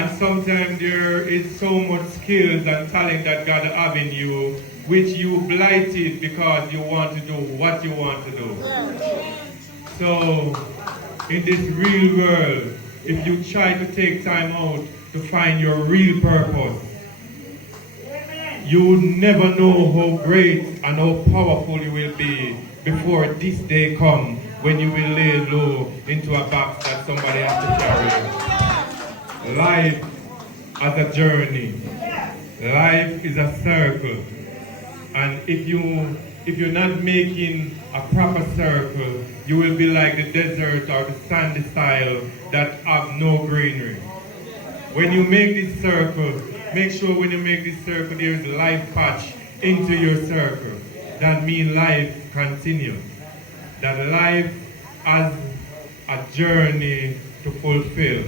And sometimes there is so much skills and talent that God have in you, which you blighted because you want to do what you want to do. So, in this real world, if you try to take time out to find your real purpose, you will never know how great and how powerful you will be before this day comes when you will lay low into a box that somebody has to carry. Life as a journey. Life is a circle. And if you're not making a proper circle, you will be like the desert or the sandy soil that have no greenery. When you make this circle, make sure when you make this circle there is a life patch into your circle. That means life continues. That life has a journey to fulfill.